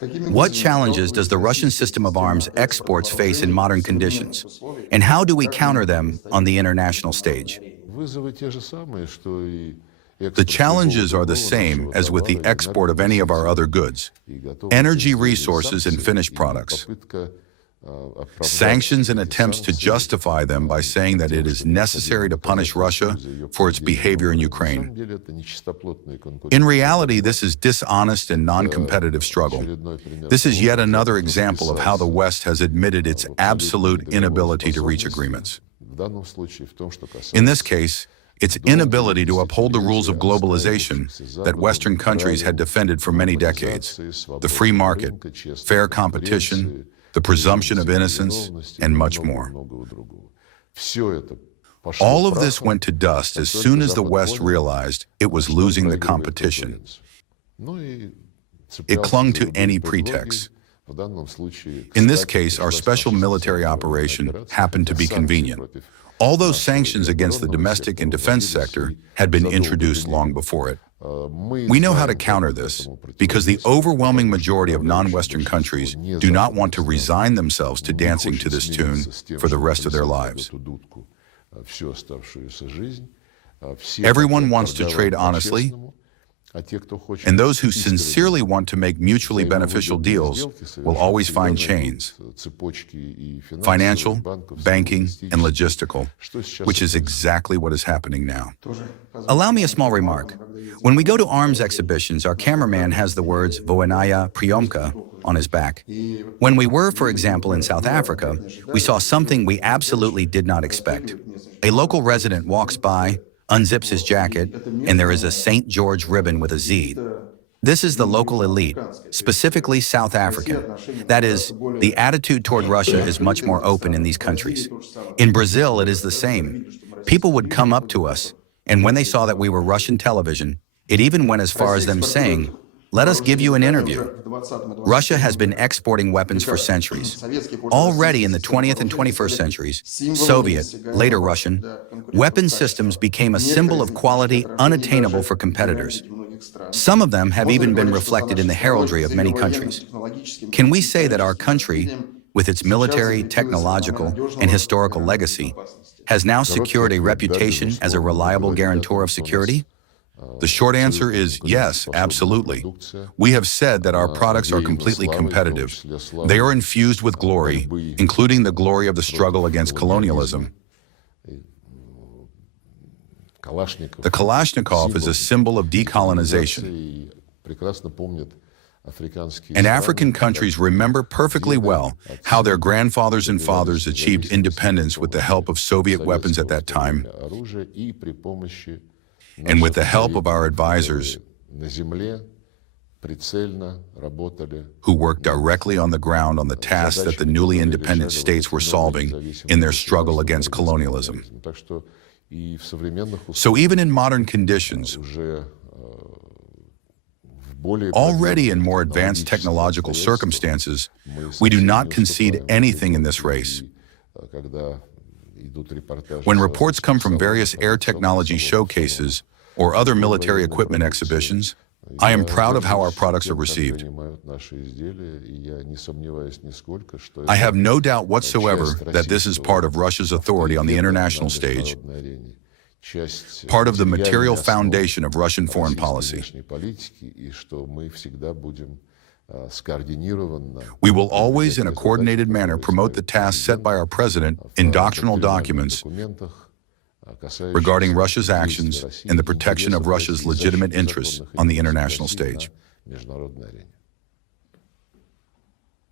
What challenges does the Russian system of arms exports face in modern conditions? And how do we counter them on the international stage? The challenges are the same as with the export of any of our other goods: energy resources and finished products. Sanctions and attempts to justify them by saying that it is necessary to punish Russia for its behavior in Ukraine. In reality, this is dishonest and non-competitive struggle. This is yet another example of how the West has admitted its absolute inability to reach agreements. In this case, its inability to uphold the rules of globalization that Western countries had defended for many decades: the free market, fair competition, the presumption of innocence, and much more. All of this went to dust as soon as the West realized it was losing the competition. It clung to any pretext. In this case, our special military operation happened to be convenient. Although sanctions against the domestic and defense sector had been introduced long before it. We know how to counter this because the overwhelming majority of non-Western countries do not want to resign themselves to dancing to this tune for the rest of their lives. Everyone wants to trade honestly, and those who sincerely want to make mutually beneficial deals will always find chains: financial, banking, and logistical, which is exactly what is happening now. Allow me a small remark. When we go to arms exhibitions, our cameraman has the words Voennaya Priyomka on his back. When we were, for example, in South Africa, we saw something we absolutely did not expect. A local resident walks by, unzips his jacket, and there is a St. George ribbon with a Z. This is the local elite, specifically South African. That is, the attitude toward Russia is much more open in these countries. In Brazil, it is the same. People would come up to us, and when they saw that we were Russian television, it even went as far as them saying, "Let us give you an interview." Russia has been exporting weapons for centuries. Already in the 20th and 21st centuries, Soviet, later Russian, weapon systems became a symbol of quality unattainable for competitors. Some of them have even been reflected in the heraldry of many countries. Can we say that our country, with its military, technological, and historical legacy, has now secured a reputation as a reliable guarantor of security? The short answer is yes, absolutely. We have said that our products are completely competitive. They are infused with glory, including the glory of the struggle against colonialism. The Kalashnikov is a symbol of decolonization. And African countries remember perfectly well how their grandfathers and fathers achieved independence with the help of Soviet weapons at that time, and with the help of our advisors who worked directly on the ground on the tasks that the newly independent states were solving in their struggle against colonialism. So even in modern conditions, already in more advanced technological circumstances, we do not concede anything in this race. When reports come from various air technology showcases or other military equipment exhibitions, I am proud of how our products are received. I have no doubt whatsoever that this is part of Russia's authority on the international stage, part of the material foundation of Russian foreign policy. We will always, in a coordinated manner, promote the tasks set by our president in doctrinal documents regarding Russia's actions and the protection of Russia's legitimate interests on the international stage.